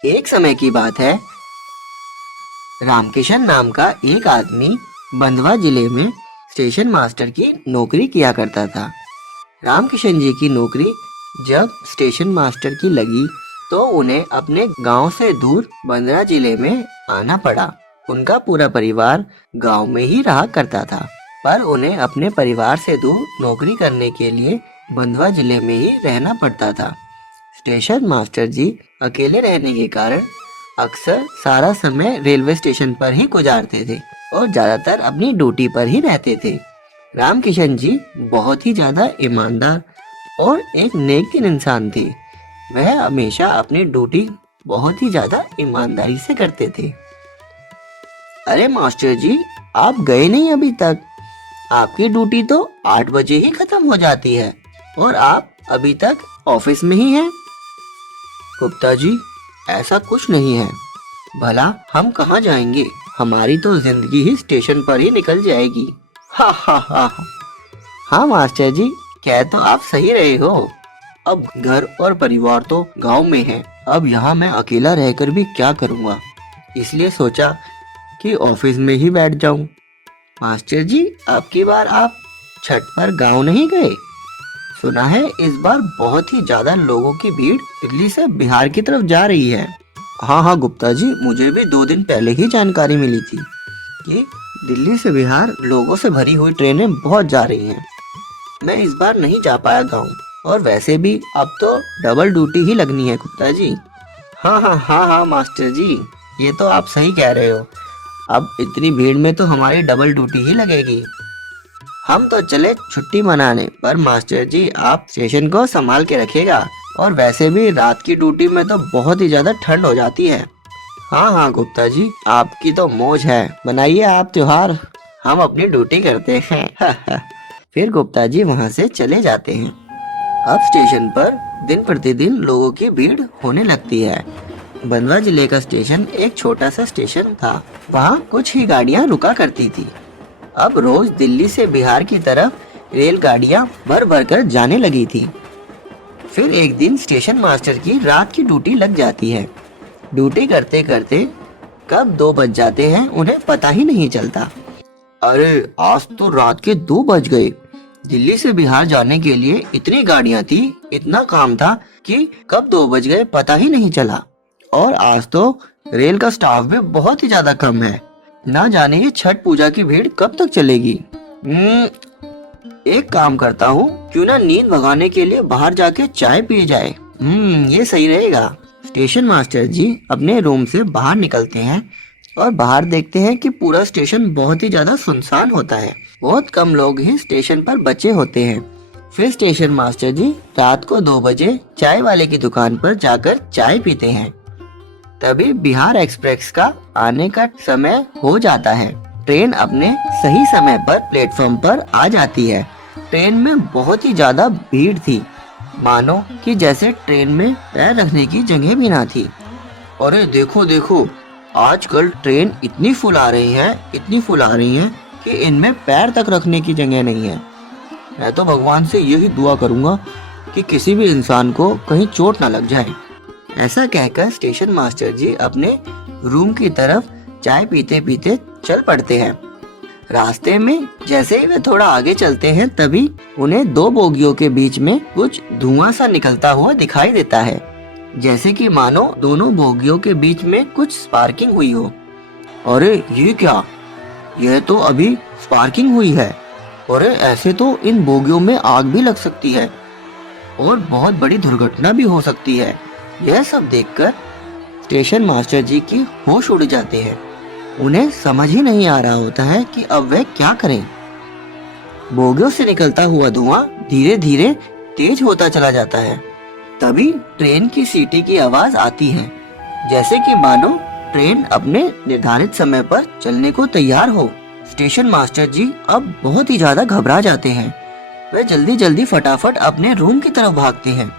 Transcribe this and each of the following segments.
एक समय की बात है, रामकिशन नाम का एक आदमी बंधवा जिले में स्टेशन मास्टर की नौकरी किया करता था। रामकिशन जी की नौकरी जब स्टेशन मास्टर की लगी तो उन्हें अपने गांव से दूर बंधवा जिले में आना पड़ा। उनका पूरा परिवार गांव में ही रहा करता था, पर उन्हें अपने परिवार से दूर नौकरी करने के लिए बंधवा जिले में ही रहना पड़ता था। स्टेशन मास्टर जी अकेले रहने के कारण अक्सर सारा समय रेलवे स्टेशन पर ही गुजारते थे और ज्यादातर अपनी ड्यूटी पर ही रहते थे। रामकिशन जी बहुत ही ज्यादा ईमानदार और एक नेक दिल इंसान थे। वह हमेशा अपनी ड्यूटी बहुत ही ज्यादा ईमानदारी से करते थे। अरे मास्टर जी, आप गए नहीं अभी तक? आपकी ड्यूटी तो 8 बजे ही खत्म हो जाती है और आप अभी तक ऑफिस में ही हैं। गुप्ता जी, ऐसा कुछ नहीं है। भला हम कहाँ जाएंगे? हमारी तो जिंदगी ही स्टेशन पर ही निकल जाएगी। हा हा हा। हाँ मास्टर जी, कह तो आप सही रहे हो। अब घर और परिवार तो गांव में है। अब यहाँ मैं अकेला रहकर भी क्या करूँगा, इसलिए सोचा कि ऑफिस में ही बैठ जाऊं। मास्टर जी, अब की बार आप छठ पर गांव नहीं गए? सुना है इस बार बहुत ही ज्यादा लोगों की भीड़ दिल्ली से बिहार की तरफ जा रही है। हाँ गुप्ता जी, मुझे भी 2 दिन पहले ही जानकारी मिली थी कि दिल्ली से बिहार लोगों से भरी हुई ट्रेनें बहुत जा रही हैं। मैं इस बार नहीं जा पाया गाँव, और वैसे भी अब तो डबल ड्यूटी ही लगनी है गुप्ता जी। हाँ मास्टर जी, ये तो आप सही कह रहे हो। अब इतनी भीड़ में तो हमारी डबल ड्यूटी ही लगेगी। हम तो चले छुट्टी मनाने, पर मास्टर जी आप स्टेशन को संभाल के रखिएगा। और वैसे भी रात की ड्यूटी में तो बहुत ही ज्यादा ठंड हो जाती है। हाँ गुप्ता जी, आपकी तो मौज है, बनाइए आप त्योहार, हम अपनी ड्यूटी करते हैं। फिर गुप्ता जी वहाँ से चले जाते हैं। अब स्टेशन पर दिन प्रतिदिन लोगों की भीड़ होने लगती है। बंधवा जिले का स्टेशन एक छोटा सा स्टेशन था। वहाँ कुछ ही गाड़ियाँ रुका करती थी। अब रोज दिल्ली से बिहार की तरफ रेलगाड़ियाँ भर भर कर जाने लगी थी। फिर एक दिन स्टेशन मास्टर की रात की ड्यूटी लग जाती है। ड्यूटी करते करते कब 2 बज जाते हैं उन्हें पता ही नहीं चलता। अरे आज तो रात के 2 बज गए। दिल्ली से बिहार जाने के लिए इतनी गाड़ियाँ थी, इतना काम था कि कब 2 बज गए पता ही नहीं चला। और आज तो रेल का स्टाफ भी बहुत ही ज्यादा कम है। ना जाने ये छठ पूजा की भीड़ कब तक चलेगी। एक काम करता हूँ, क्यों ना नींद भगाने के लिए बाहर जाके चाय पी जाए। ये सही रहेगा। स्टेशन मास्टर जी अपने रूम से बाहर निकलते हैं और बाहर देखते हैं कि पूरा स्टेशन बहुत ही ज्यादा सुनसान होता है। बहुत कम लोग ही स्टेशन पर बचे होते हैं। फिर स्टेशन मास्टर जी रात को 2 बजे चाय वाले की दुकान पर जाकर चाय पीते हैं। तभी बिहार एक्सप्रेस का आने का समय हो जाता है। ट्रेन अपने सही समय पर प्लेटफॉर्म पर आ जाती है। ट्रेन में बहुत ही ज्यादा भीड़ थी, मानो कि जैसे ट्रेन में पैर रखने की जगह भी ना थी। अरे देखो देखो, आजकल ट्रेन इतनी फुल आ रही है कि इनमें पैर तक रखने की जगह नहीं है। मैं तो भगवान से यही दुआ करूंगा कि किसी भी इंसान को कहीं चोट ना लग जाए। ऐसा कहकर स्टेशन मास्टर जी अपने रूम की तरफ चाय पीते पीते चल पड़ते हैं। रास्ते में जैसे ही वे थोड़ा आगे चलते हैं तभी उन्हें 2 बोगियों के बीच में कुछ धुआं सा निकलता हुआ दिखाई देता है, जैसे कि मानो दोनों बोगियों के बीच में कुछ स्पार्किंग हुई हो। अरे ये क्या, यह तो अभी स्पार्किंग हुई है। अरे ऐसे तो इन बोगियों में आग भी लग सकती है और बहुत बड़ी दुर्घटना भी हो सकती है। यह सब देखकर स्टेशन मास्टर जी की होश उड़ जाते हैं। उन्हें समझ ही नहीं आ रहा होता है कि अब वह क्या करें। बोगियों से निकलता हुआ धुआं धीरे धीरे तेज होता चला जाता है। तभी ट्रेन की सीटी की आवाज आती है, जैसे कि मानो ट्रेन अपने निर्धारित समय पर चलने को तैयार हो। स्टेशन मास्टर जी अब बहुत ही ज्यादा घबरा जाते हैं। वे जल्दी जल्दी फटाफट अपने रूम की तरफ भागते हैं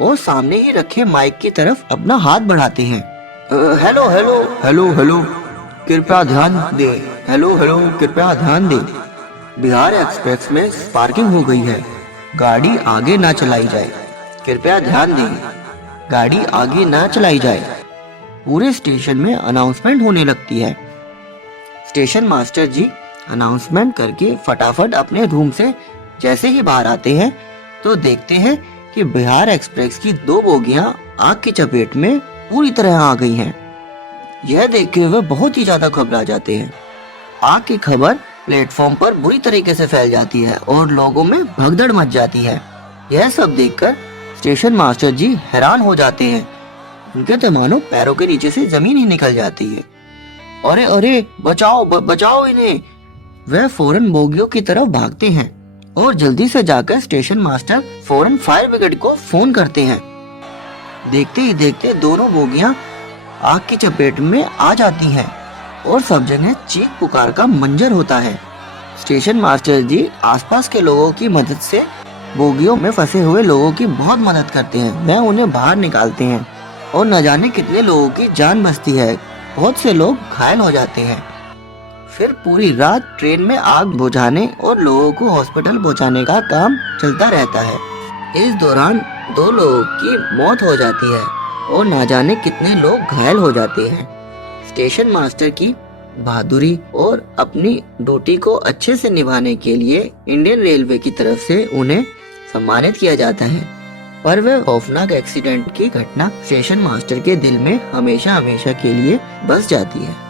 और सामने ही रखे माइक की तरफ अपना हाथ बढ़ाते हैं। हेलो हेलो हेलो हेलो, कृपया ध्यान दे। हेलो हेलो, कृपया ध्यान दे। बिहार एक्सप्रेस में स्पार्किंग हो गई है, गाड़ी आगे ना चलाई जाए। कृपया ध्यान दें, गाड़ी आगे ना चलाई जाए। पूरे स्टेशन में अनाउंसमेंट होने लगती है। स्टेशन मास्टर जी अनाउंसमेंट करके फटाफट अपने रूम से जैसे ही बाहर आते हैं तो देखते हैं कि बिहार एक्सप्रेस की 2 बोगियां आग की चपेट में पूरी तरह आ गई हैं। यह देख के वे बहुत ही ज्यादा घबरा जाते हैं। आग की खबर प्लेटफॉर्म पर बुरी तरीके से फैल जाती है और लोगों में भगदड़ मच जाती है। यह सब देखकर स्टेशन मास्टर जी हैरान हो जाते हैं। उनके तो मानो पैरों के नीचे से जमीन ही निकल जाती है। अरे अरे बचाओ बचाओ इन्हें। वह फौरन बोगियों की तरफ भागते हैं और जल्दी से जाकर स्टेशन मास्टर फौरन फायर ब्रिगेड को फोन करते हैं। देखते ही देखते दोनों बोगियां आग की चपेट में आ जाती हैं और सब जगह चीख पुकार का मंजर होता है। स्टेशन मास्टर जी आसपास के लोगों की मदद से बोगियों में फंसे हुए लोगों की बहुत मदद करते हैं। वह उन्हें बाहर निकालते हैं और न जाने कितने लोगों की जान बचती है। बहुत से लोग घायल हो जाते हैं। फिर पूरी रात ट्रेन में आग बुझाने और लोगों को हॉस्पिटल पहुंचाने का काम चलता रहता है। इस दौरान 2 लोगों की मौत हो जाती है और ना जाने कितने लोग घायल हो जाते हैं। स्टेशन मास्टर की बहादुरी और अपनी ड्यूटी को अच्छे से निभाने के लिए इंडियन रेलवे की तरफ से उन्हें सम्मानित किया जाता है। पर वह खौफनाक एक्सीडेंट की घटना स्टेशन मास्टर के दिल में हमेशा हमेशा के लिए बस जाती है।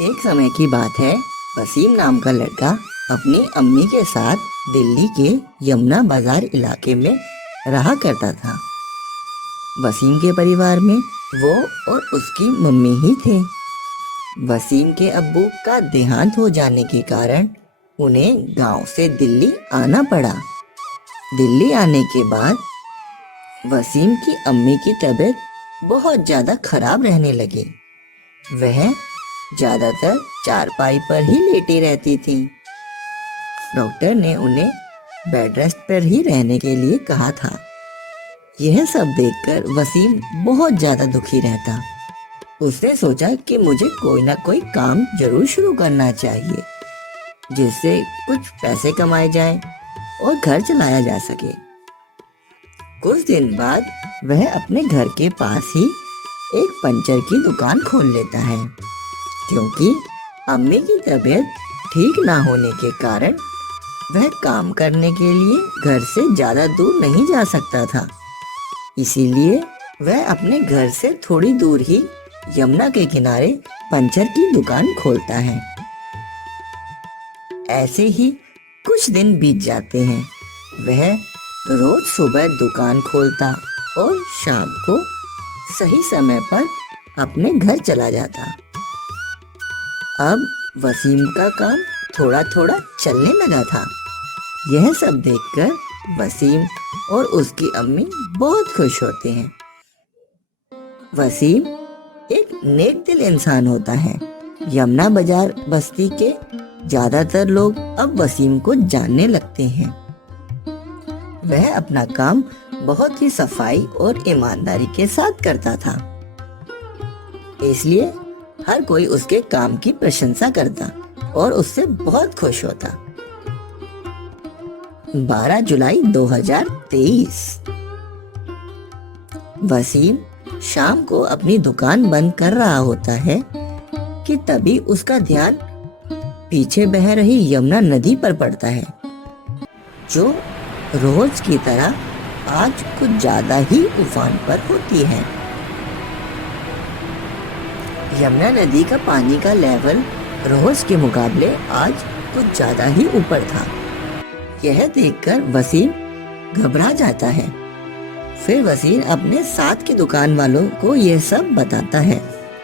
एक समय की बात है, वसीम नाम का लड़का अपनी अम्मी के साथ दिल्ली के यमुना बाजार इलाके में रहा करता था। वसीम के परिवार में वो और उसकी मम्मी ही थे। वसीम के अब्बू का देहांत हो जाने के कारण उन्हें गांव से दिल्ली आना पड़ा। दिल्ली आने के बाद वसीम की अम्मी की तबीयत बहुत ज्यादा खराब रहने लगी। वह ज्यादातर चारपाई पर ही लेटी रहती थी। डॉक्टर ने उन्हें बेड रेस्ट पर ही रहने के लिए कहा था। यह सब देखकर वसीम बहुत ज्यादा दुखी रहता। उसने सोचा कि मुझे कोई ना कोई काम जरूर शुरू करना चाहिए जिससे कुछ पैसे कमाए जाएं और घर चलाया जा सके। कुछ दिन बाद वह अपने घर के पास ही एक पंचर की दुकान खोल लेता है, क्योंकि अम्मी की तबीयत ठीक ना होने के कारण वह काम करने के लिए घर से ज्यादा दूर नहीं जा सकता था। इसीलिए वह अपने घर से थोड़ी दूर ही यमुना के किनारे पंचर की दुकान खोलता है। ऐसे ही कुछ दिन बीत जाते हैं। वह रोज सुबह दुकान खोलता और शाम को सही समय पर अपने घर चला जाता। अब वसीम का काम थोड़ा थोड़ा चलने लगा था। यह सब देखकर वसीम और उसकी अम्मी बहुत खुश होते हैं। वसीम एक नेक दिल इंसान होता है। यमुना बाजार बस्ती के ज्यादातर लोग अब वसीम को जानने लगते हैं। वह अपना काम बहुत ही सफाई और ईमानदारी के साथ करता था, इसलिए हर कोई उसके काम की प्रशंसा करता और उससे बहुत खुश होता। 12 जुलाई 2023 वसीम शाम को अपनी दुकान बंद कर रहा होता है कि तभी उसका ध्यान पीछे बह रही यमुना नदी पर पड़ता है, जो रोज की तरह आज कुछ ज्यादा ही उफान पर होती है। यमुना नदी का पानी का लेवल रोज के मुकाबले आज कुछ ज्यादा ही ऊपर था। यह देखकर वसीम घबरा जाता है। फिर वसीम अपने साथ के दुकान वालों को यह सब बताता है,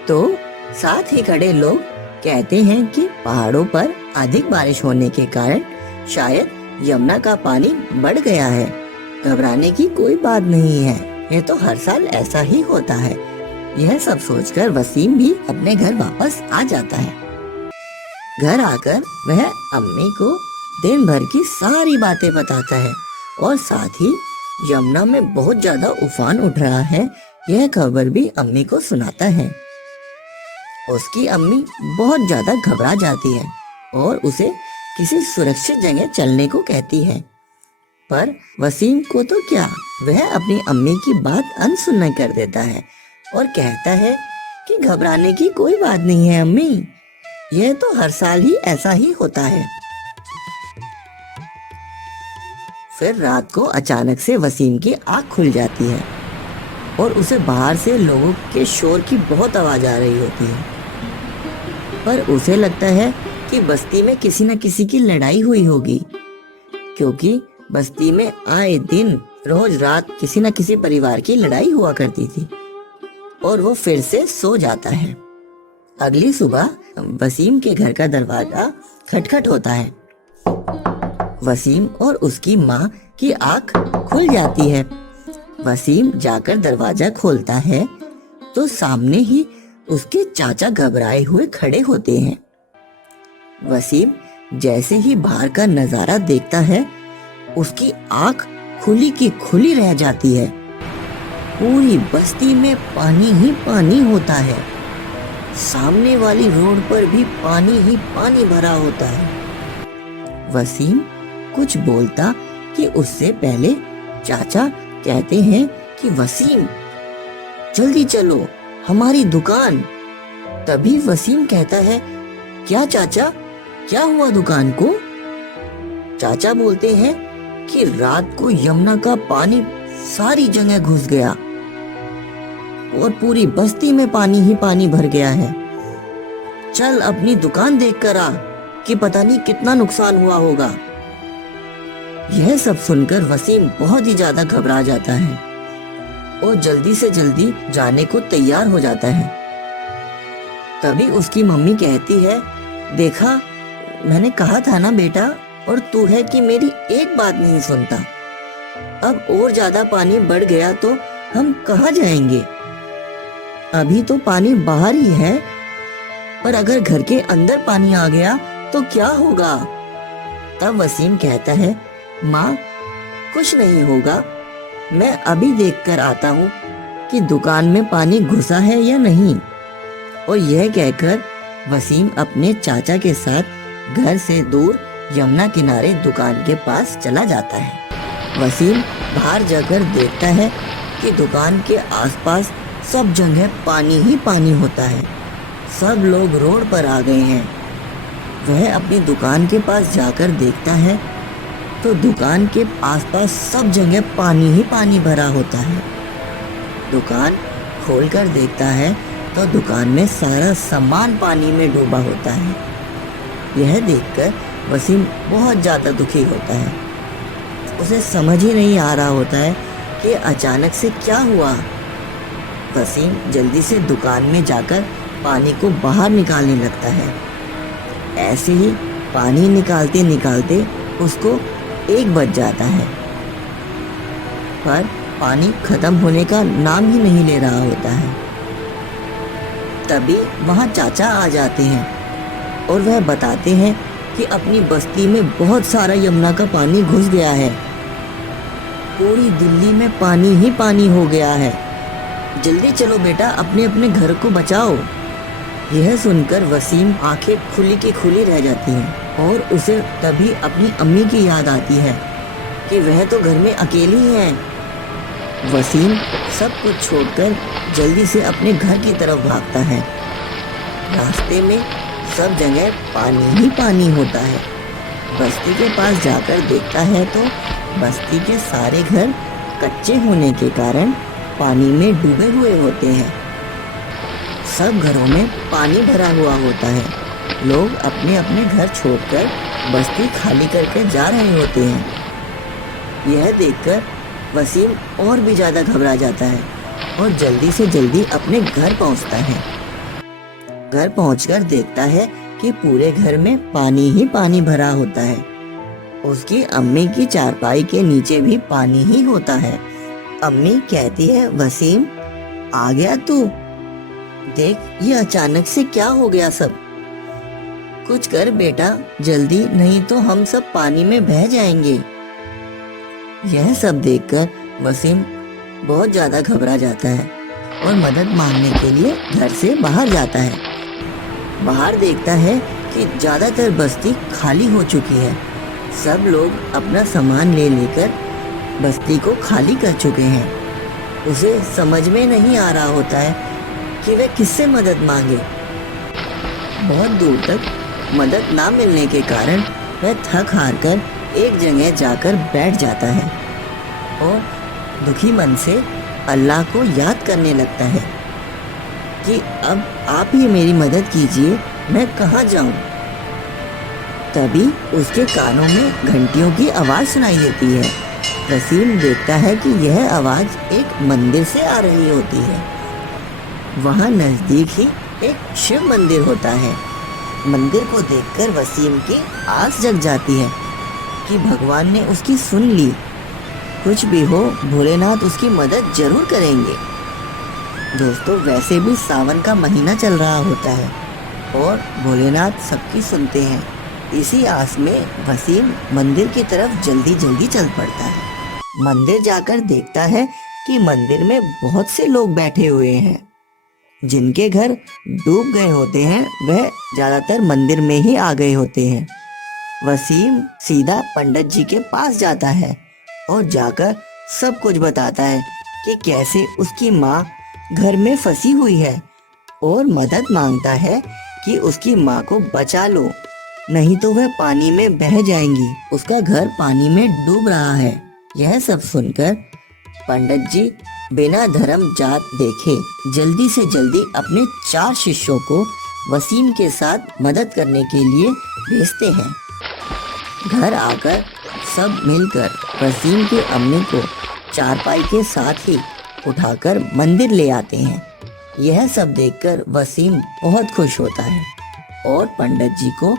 तो साथ ही खड़े लोग कहते हैं कि पहाड़ों पर अधिक बारिश होने के कारण शायद यमुना का पानी बढ़ गया है। घबराने की कोई बात नहीं है, यह तो हर साल ऐसा ही होता है। यह सब सोचकर वसीम भी अपने घर वापस आ जाता है। घर आकर वह अम्मी को दिन भर की सारी बातें बताता है और साथ ही यमुना में बहुत ज्यादा उफान उठ रहा है यह खबर भी अम्मी को सुनाता है। उसकी अम्मी बहुत ज्यादा घबरा जाती है और उसे किसी सुरक्षित जगह चलने को कहती है, पर वसीम को तो क्या, वह अपनी अम्मी की बात अनसुना कर देता है और कहता है कि घबराने की कोई बात नहीं है अम्मी, यह तो हर साल ही ऐसा ही होता है। फिर रात को अचानक से वसीम की आँख खुल जाती है और उसे बाहर से लोगों के शोर की बहुत आवाज आ रही होती है। पर उसे लगता है कि बस्ती में किसी न किसी की लड़ाई हुई होगी, क्योंकि बस्ती में आए दिन रोज रात किसी न किसी परिवार की लड़ाई हुआ करती थी। और वो फिर से सो जाता है। अगली सुबह वसीम के घर का दरवाजा खटखट होता है। वसीम और उसकी माँ की आँख खुल जाती है। वसीम जाकर दरवाजा खोलता है तो सामने ही उसके चाचा घबराए हुए खड़े होते हैं। वसीम जैसे ही बाहर का नजारा देखता है, उसकी आँख खुली की खुली रह जाती है। पूरी बस्ती में पानी ही पानी होता है। सामने वाली रोड पर भी पानी ही पानी भरा होता है। वसीम कुछ बोलता कि उससे पहले चाचा कहते हैं कि वसीम जल्दी चलो, हमारी दुकान। तभी वसीम कहता है, क्या चाचा, क्या हुआ दुकान को? चाचा बोलते हैं कि रात को यमुना का पानी सारी जगह घुस गया और पूरी बस्ती में पानी ही पानी भर गया है। चल अपनी दुकान देख कर आ कि पता नहीं कितना नुकसान हुआ होगा। यह सब सुनकर वसीम बहुत ही ज्यादा घबरा जाता है और जल्दी से जल्दी जाने को तैयार हो जाता है। तभी उसकी मम्मी कहती है, देखा मैंने कहा था ना बेटा, और तू है कि मेरी एक बात नहीं सुनता। अब और ज्यादा पानी बढ़ गया तो हम कहाँ जाएंगे? अभी तो पानी बाहर ही है, पर अगर घर के अंदर पानी आ गया तो क्या होगा? तब वसीम कहता है, माँ कुछ नहीं होगा, मैं अभी देख कर आता हूँ कि दुकान में पानी घुसा है या नहीं। और यह कहकर वसीम अपने चाचा के साथ घर से दूर यमुना किनारे दुकान के पास चला जाता है। वसीम बाहर जाकर देखता है कि दुकान के आसपास सब जगह पानी ही पानी होता है। सब लोग रोड पर आ गए हैं। वह अपनी दुकान के पास जाकर देखता है तो दुकान के आसपास सब जगह पानी ही पानी भरा होता है। दुकान खोलकर देखता है तो दुकान में सारा सामान पानी में डूबा होता है। यह देखकर वसीम बहुत ज़्यादा दुखी होता है। उसे समझ ही नहीं आ रहा होता है कि अचानक से क्या हुआ। वसीम जल्दी से दुकान में जाकर पानी को बाहर निकालने लगता है। ऐसे ही पानी निकालते निकालते उसको 1 बज जाता है, पर पानी खत्म होने का नाम ही नहीं ले रहा होता है। तभी वहाँ चाचा आ जाते हैं और वह बताते हैं कि अपनी बस्ती में बहुत सारा यमुना का पानी घुस गया है। पूरी दिल्ली में पानी ही पानी हो गया है। जल्दी चलो बेटा, अपने अपने घर को बचाओ। यह सुनकर वसीम आंखें खुली की खुली रह जाती हैं और उसे तभी अपनी अम्मी की याद आती है कि वह तो घर में अकेली है। वसीम सब कुछ छोड़कर जल्दी से अपने घर की तरफ भागता है। रास्ते में सब जगह पानी ही पानी होता है। बस्ती के पास जाकर देखता है तो बस्ती के सारे घर कच्चे होने के कारण पानी में डूबे हुए होते हैं। सब घरों में पानी भरा हुआ होता है। लोग अपने अपने घर छोड़कर बस्ती खाली करके जा रहे होते हैं। यह देखकर वसीम और भी ज़्यादा घबरा जाता है और जल्दी से जल्दी अपने घर पहुंचता है। घर पहुंचकर देखता है कि पूरे घर में पानी ही पानी भरा होता है। उसकी अम्मी की चारपाई के नीचे भी पानी ही होता है। अम्मी कहती है, वसीम आ गया तू? देख ये अचानक से क्या हो गया सब। कुछ कर बेटा जल्दी, नहीं तो हम सब पानी में बह जाएंगे। यह सब देखकर वसीम बहुत ज्यादा घबरा जाता है और मदद मांगने के लिए घर से बाहर जाता है। बाहर देखता है कि ज्यादातर बस्ती खाली हो चुकी है सब लोग अपना सामान ले लेकर बस्ती को खाली कर चुके हैं। उसे समझ में नहीं आ रहा होता है कि वह किससे मदद मांगे। बहुत दूर तक मदद ना मिलने के कारण वह थक हार कर एक जगह जाकर बैठ जाता है और दुखी मन से अल्लाह को याद करने लगता है कि अब आप ही मेरी मदद कीजिए, मैं कहाँ जाऊँ। तभी उसके कानों में घंटियों की आवाज़ सुनाई देती है। वसीम देखता है कि यह आवाज़ एक मंदिर से आ रही होती है। वहाँ नज़दीक ही एक शिव मंदिर होता है। मंदिर को देखकर वसीम की आस जग जाती है कि भगवान ने उसकी सुन ली। कुछ भी हो, भोलेनाथ उसकी मदद जरूर करेंगे। दोस्तों, वैसे भी सावन का महीना चल रहा होता है और भोलेनाथ सबकी सुनते हैं। इसी आस में वसीम मंदिर की तरफ जल्दी जल्दी चल पड़ता है। मंदिर जाकर देखता है कि मंदिर में बहुत से लोग बैठे हुए हैं। जिनके घर डूब गए होते हैं वह ज्यादातर मंदिर में ही आ गए होते हैं। वसीम सीधा पंडित जी के पास जाता है और जाकर सब कुछ बताता है कि कैसे उसकी माँ घर में फंसी हुई है और मदद मांगता है कि उसकी माँ को बचा लो, नहीं तो वह पानी में बह जाएंगी। उसका घर पानी में डूब रहा है। यह सब सुनकर पंडित जी बिना धर्म जात देखे जल्दी से जल्दी अपने 4 शिष्यों को वसीम के साथ मदद करने के लिए भेजते हैं। घर आकर सब मिलकर वसीम की अम्मी को चारपाई के साथ ही उठाकर मंदिर ले आते हैं। यह सब देखकर वसीम बहुत खुश होता है और पंडित जी को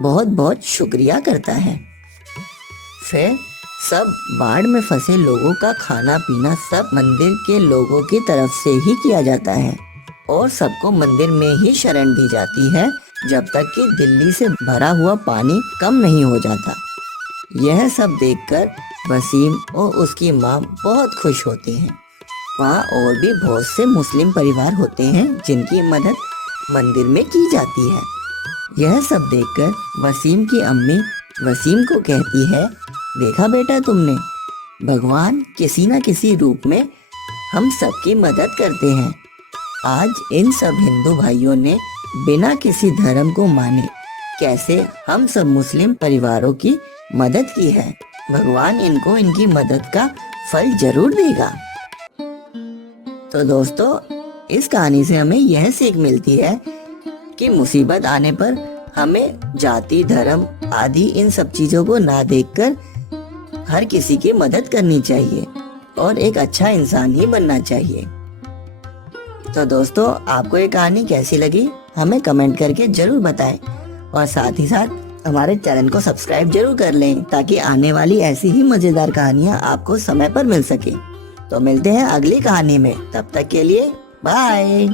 बहुत बहुत शुक्रिया करता है। फिर सब बाढ़ में फंसे लोगों का खाना पीना सब मंदिर के लोगों की तरफ से ही किया जाता है और सबको मंदिर में ही शरण दी जाती है जब तक कि दिल्ली से भरा हुआ पानी कम नहीं हो जाता। यह सब देखकर वसीम और उसकी माँ बहुत खुश होते हैं। वहाँ और भी बहुत से मुस्लिम परिवार होते हैं जिनकी मदद मंदिर में की जाती है। यह सब देखकर वसीम की अम्मी वसीम को कहती है, देखा बेटा तुमने, भगवान किसी न किसी रूप में हम सबकी मदद करते हैं। आज इन सब हिंदू भाइयों ने बिना किसी धर्म को माने कैसे हम सब मुस्लिम परिवारों की मदद की है। भगवान इनको इनकी मदद का फल जरूर देगा। तो दोस्तों, इस कहानी से हमें यह सीख मिलती है कि मुसीबत आने पर हमें जाति धर्म आदि इन सब चीजों को ना देखकर हर किसी की मदद करनी चाहिए और एक अच्छा इंसान ही बनना चाहिए। तो दोस्तों, आपको ये कहानी कैसी लगी हमें कमेंट करके जरूर बताएं और साथ ही साथ हमारे चैनल को सब्सक्राइब जरूर कर लें ताकि आने वाली ऐसी ही मजेदार कहानियाँ आपको समय पर मिल सके। तो मिलते हैं अगली कहानी में, तब तक के लिए बाय।